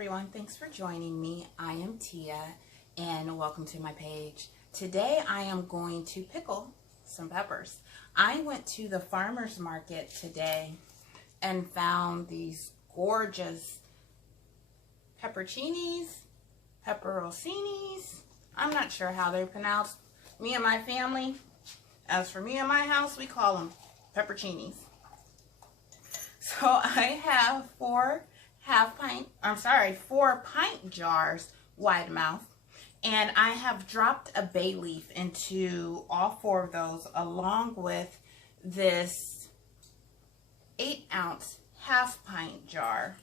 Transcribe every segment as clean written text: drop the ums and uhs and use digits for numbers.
everyone, thanks for joining me. I am Tia and welcome to my page. Today I am going to pickle some peppers. I went to the farmer's market today and found these gorgeous pepperoncinis, I'm not sure how they're pronounced. Me and my family, as for me and my house, we call them pepperoncinis. So I have four pint jars, wide mouth, and I have dropped a bay leaf into all four of those along with this 8-ounce half pint jar.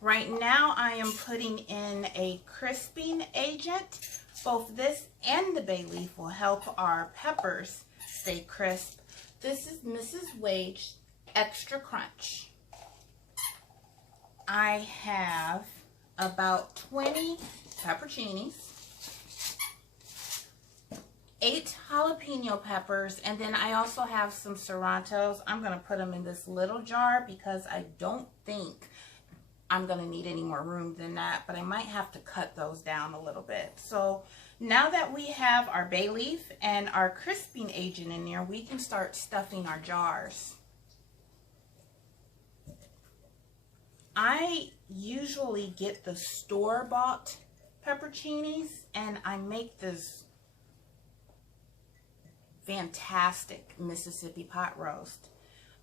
Right now I am putting in a crisping agent. Both this and the bay leaf will help our peppers stay crisp. This is Mrs. Wade's Extra Crunch. I have about 20 pepperoncinis, 8 jalapeno peppers, and then I also have some serrantos. I'm going to put them in this little jar because I don't think I'm going to need any more room than that, but I might have to cut those down a little bit. So now that we have our bay leaf and our crisping agent in there, we can start stuffing our jars. I usually get the store-bought pepperoncinis, and I make this fantastic Mississippi pot roast.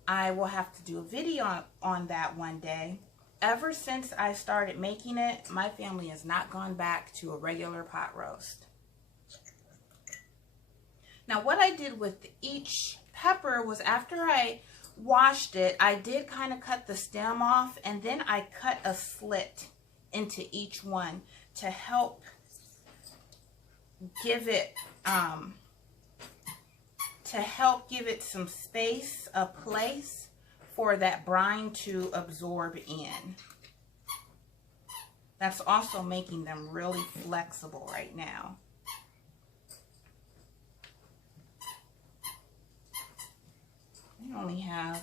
I will have to do a video on that one day. Ever since I started making it, my family has not gone back to a regular pot roast. Now, what I did with each pepper was after I washed it, I did kind of cut the stem off, and then I cut a slit into each one to help give it some space, a place for that brine to absorb in. That's also making them really flexible right now. We only have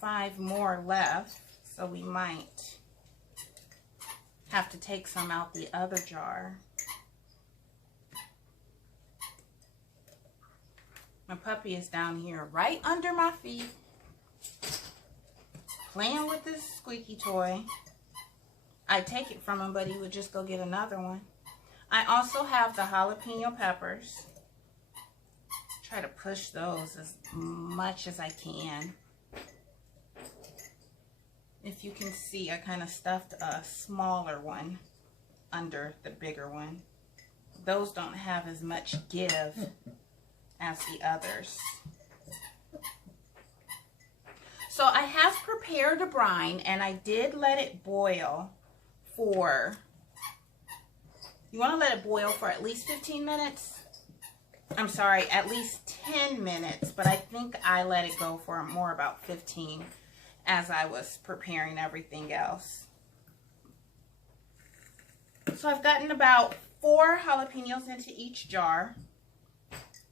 5 more left, so we might have to take some out the other jar. My puppy is down here right under my feet, playing with this squeaky toy. I'd take it from him, but he would just go get another one. I also have the jalapeno peppers. Try to push those as much as I can. If you can see, I kind of stuffed a smaller one under the bigger one. Those don't have as much give as the others. So I have prepared a brine, and I did let it boil for, you want to let it boil for at least 15 minutes? I'm sorry, at least 10 minutes, but I think I let it go for more about 15 as I was preparing everything else. So I've gotten about 4 jalapenos into each jar.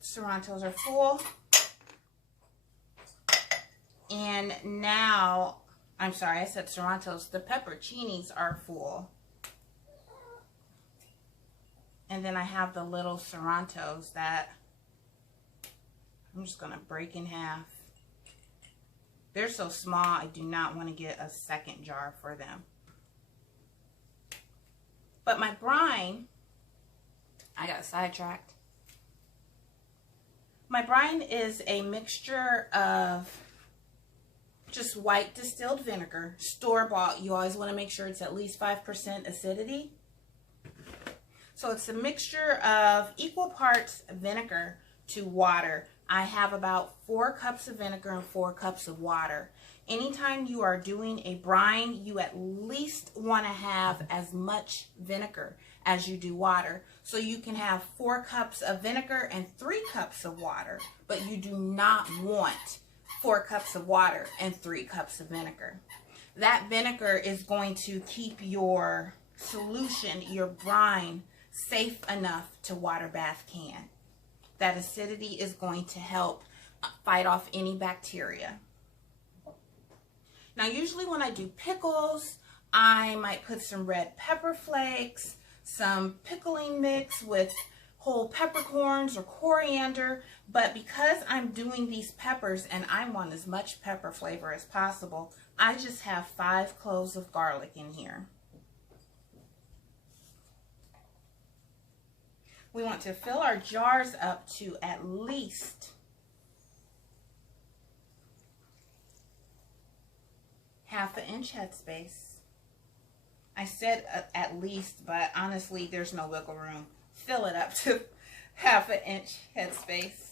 Serrantos are full. And now, I'm sorry, I said serrantos. The pepperoncinis are full. And then I have the little serrantos that I'm just going to break in half. They're so small, I do not want to get a second jar for them. But my brine, I got sidetracked. My brine is a mixture of just white distilled vinegar, store-bought. You always want to make sure it's at least 5% acidity. So it's a mixture of equal parts vinegar to water. I have about 4 cups of vinegar and 4 cups of water. Anytime you are doing a brine, you at least want to have as much vinegar as you do water. So you can have 4 cups of vinegar and 3 cups of water, but you do not want 4 cups of water and 3 cups of vinegar. That vinegar is going to keep your solution, your brine, safe enough to water bath can. That acidity is going to help fight off any bacteria. Now, usually when I do pickles, I might put some red pepper flakes, some pickling mix with whole peppercorns or coriander, but because I'm doing these peppers and I want as much pepper flavor as possible, I just have 5 cloves of garlic in here. We want to fill our jars up to at least ½ inch headspace. I said at least, but honestly, there's no wiggle room. Fill it up to ½ inch headspace.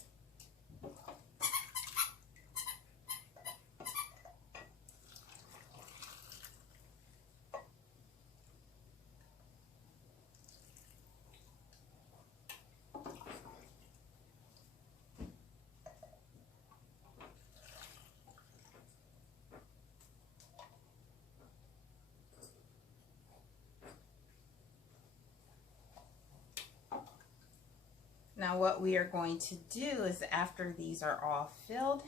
Now what we are going to do is, after these are all filled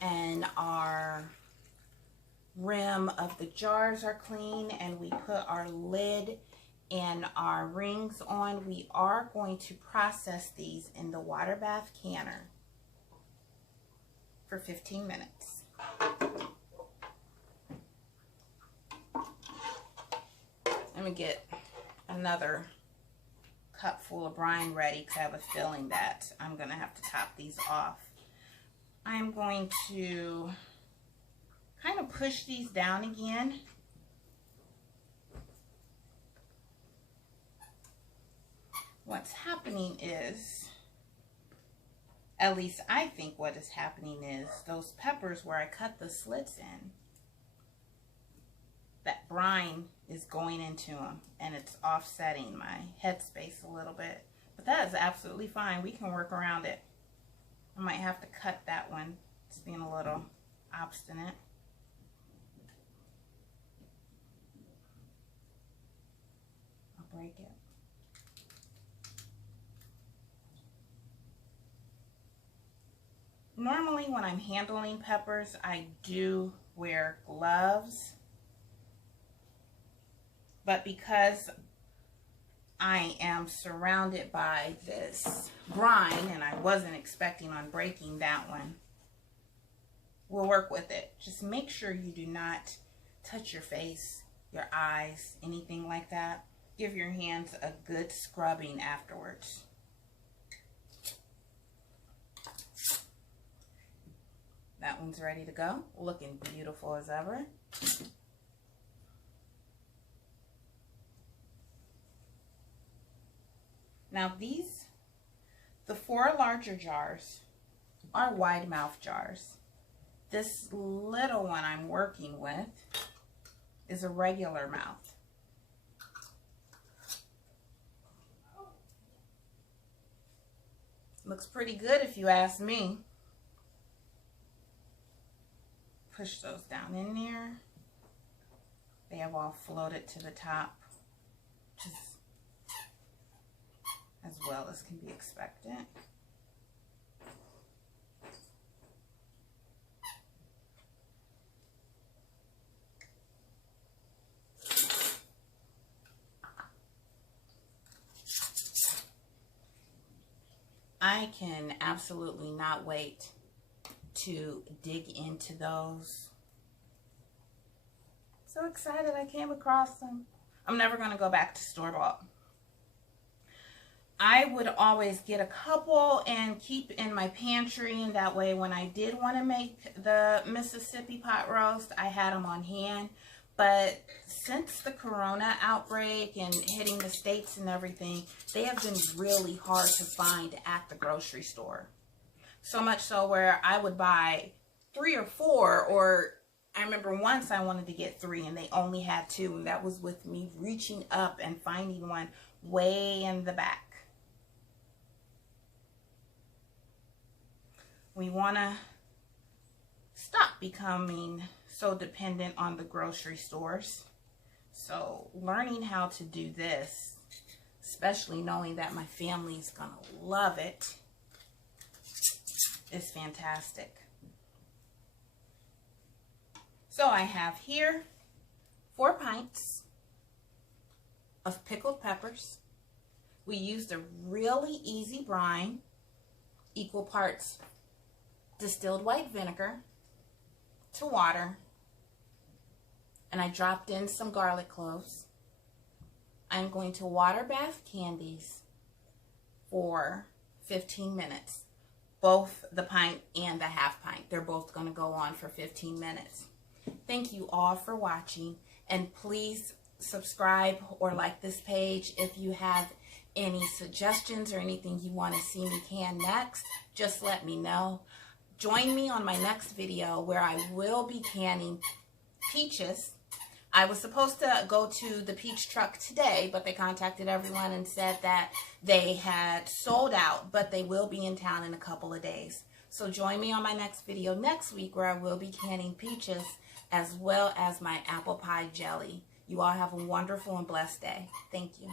and our rim of the jars are clean and we put our lid and our rings on, we are going to process these in the water bath canner for 15 minutes. Let me get another cup full of brine ready because I have a feeling that I'm going to have to top these off. I'm going to kind of push these down again. What's happening is, at least I think what is happening is, those peppers where I cut the slits in, that brine is going into them and it's offsetting my headspace a little bit. But that is absolutely fine. We can work around it. I might have to cut that one. It's being a little obstinate. I'll break it. Normally when I'm handling peppers, I do wear gloves. But because I am surrounded by this brine and I wasn't expecting on breaking that one, we'll work with it. Just make sure you do not touch your face, your eyes, anything like that. Give your hands a good scrubbing afterwards. That one's ready to go, looking beautiful as ever. Now these, the 4 larger jars, are wide mouth jars. This little one I'm working with is a regular mouth. Looks pretty good if you ask me. Push those down in there. They have all floated to the top, just as well as can be expected. I can absolutely not wait to dig into those. So excited I came across them. I'm never going to go back to store-bought. I would always get a couple and keep in my pantry, and that way when I did want to make the Mississippi pot roast, I had them on hand. But since the corona outbreak and hitting the States and everything, they have been really hard to find at the grocery store. So much so where I would buy 3 or 4, or I remember once I wanted to get 3 and they only had 2, and that was with me reaching up and finding one way in the back. We want to stop becoming so dependent on the grocery stores. So learning how to do this, especially knowing that my family's gonna love it, is fantastic. So I have here 4 pints of pickled peppers. We used a really easy brine, equal parts distilled white vinegar to water, and I dropped in some garlic cloves. I'm going to water bath candies for 15 minutes. Both the pint and the half pint. They're both going to go on for 15 minutes. Thank you all for watching, and please subscribe or like this page. If you have any suggestions or anything you want to see me can next, just let me know. Join me on my next video where I will be canning peaches. I was supposed to go to the peach truck today, but they contacted everyone and said that they had sold out, but they will be in town in a couple of days. So join me on my next video next week where I will be canning peaches as well as my apple pie jelly. You all have a wonderful and blessed day. Thank you.